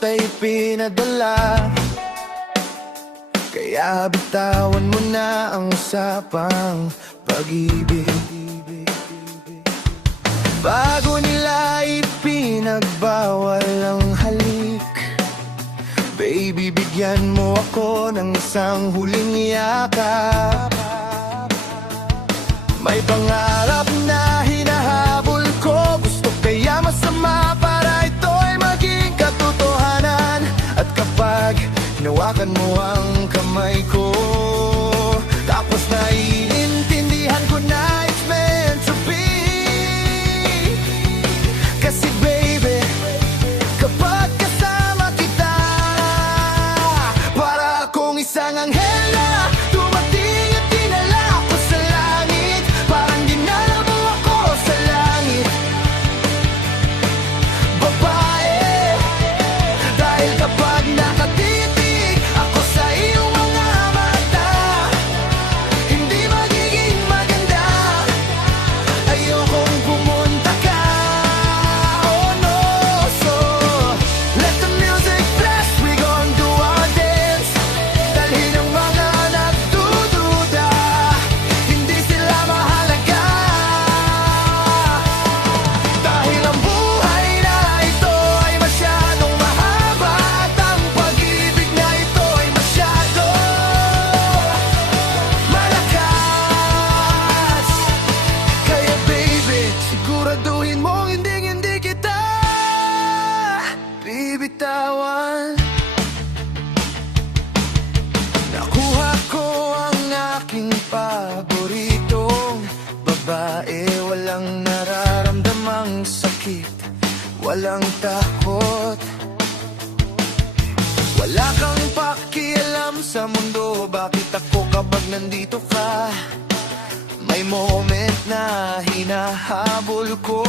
ay pinadala, kaya bitawan mo na ang usapang pag-ibig. Bago nila ipinagbawal ang halik, baby, bigyan mo ako ng isang huling yakap. May pangarap na hinahabol ko, gusto kaya masama para ito'y maging katotohanan. At kapag hinawakan mo ang kamay ko, tapos naiintindihan ko na it's meant to be. Kasi baby, kapag kasama kita, para akong isang anghel na dumating at dinala ako sa langit. Parang dinala mo ako sa langit, babae. Dahil kapag nakatitig ako sa iyong mga mata, hindi magiging maganda. Ayokong pumunta ka, oh no. So let the music blast, we gon' do our dance. Dalhin ang mga nagdududa, hindi sila mahalaga. Dahil ang buhay na ito ay masyadong mahaba, at ang pag-ibig na ito ay masyado malakas. Kaya baby, siguraduhin mong hindi kita bibitawan. Nakuha ko ang aking paboritong babae, walang nararamdamang sakit, walang takot. Wala kang pakialam sa mundo, bakit ako kapag nandito ka? May moment na hinahabol ko,